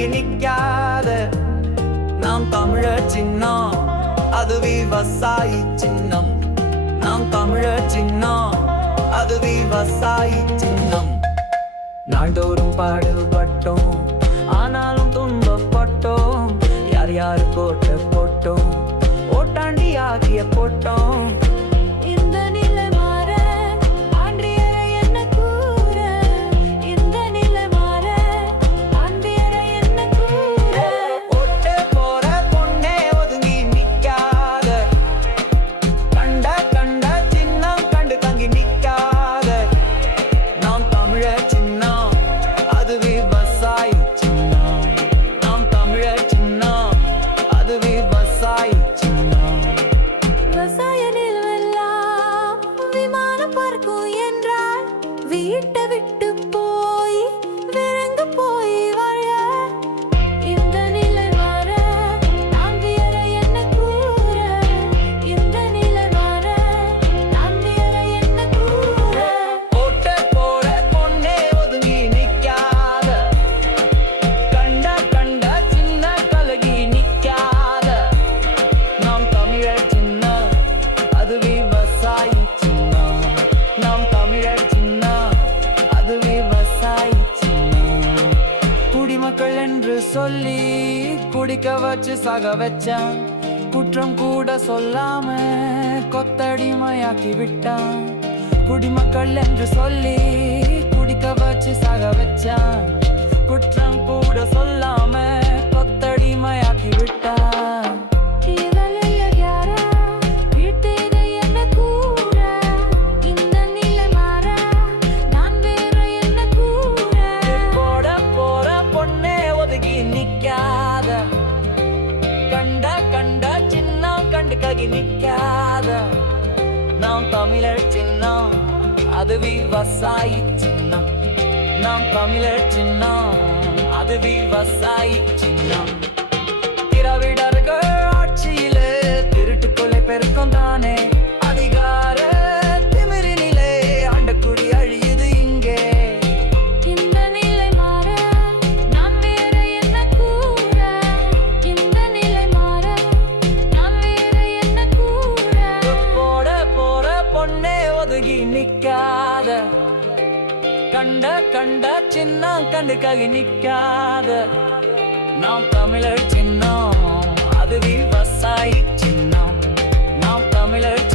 தங்கி நிக்காத நாம் தமிழர் சின்னம், அது விவசாயி சின்னம். நாம் தமிழர் சின்னம், அது விவசாயி சின்னம். நாள்தோறும் பாடுபட்டோம், ஆனாலும் துன்பப்பட்டோம். யார் யாரு கோட்டை போட்டோம், ஓட்டாண்டி ஆகிய போட்டோம். இந்த நிலை மாற ஆண்டியரை என்ன கூற, இந்த நிலை மாற ஆண்டியரை என்ன கூற. ஓட்டே போற பொண்ணே ஒதுங்கி நிக்காத, கண்ட கண்ட சின்னம் கண்டு தங்கி நிக்காத. நாம் தமிழர் சின்னம், அது விவசாயி சின்னம். நாம் தமிழர் சின்னம், அது விவசாயி சின்னம். விவசாய நிலவெல்லாம் விமானம் பறக்கும் என்றால் வீட்டை விட்டு போய் விரங்கு போய் வாழ. இந்த நிலை மாற நம்பியரை என்ன கூற, இந்த நிலை மாற நம்பியரை என்ன கூற. ஓட்டே போற பொண்ணே ஒதுங்கி நிக்காத, கண்ட கண்ட சின்ன கலகி நிக்காத. நாம் தமிழர் சின்னம், அது விவசாயி சின்னம். நாம் தமிழர் சின்னம், அது விவசாயி சின்னம். குடிமக்கள் என்று சொல்லி குடிக்க வச்சு சாக வச்சான். குற்றம் கூட சொல்லாம கொத்தடிமையாக்கி விட்டான். குடிமக்கள் என்று சொல்லி குடிக்க வச்சு சாக வச்சான். குற்றம் கூட சொல்லாம கொத்தடிமையாக்கி விட்டான். இவளையர் யாரா வீட்டேரை என்ன கூற, இந்த நிலை மாற நான் வேற என்ன கூற. போட போற பொண்ணே ஒதுங்கி நிக்காத, கண்ட கண்ட சின்னம் கண்டு ககி நிக்காத. நாம் தமிழர் சின்னம், அது விவசாயி சின்னம். நாம் தமிழர் சின்னம், அது விவசாயி சின்னம். திராவிடர்கள் ஆட்சியிலே திருட்டு கொலை பெருக்கம் தானே அதிகார திமிரினிலே ஆண்டக்குடி அழியுது இங்கே. இந்த நிலை மாற நான் வேற என்ன கூற, இந்த நிலை மாற நான் வேற என்ன கூற. போட போற பொண்ணே ஒதுங்கி நிக்காத, கண்ட கண்ட சின்னம் கண்டு ககி நிக்காத. நாம் தமிழர் சின்னம், அது விவசாயி சின்னம். நாம் தமிழர்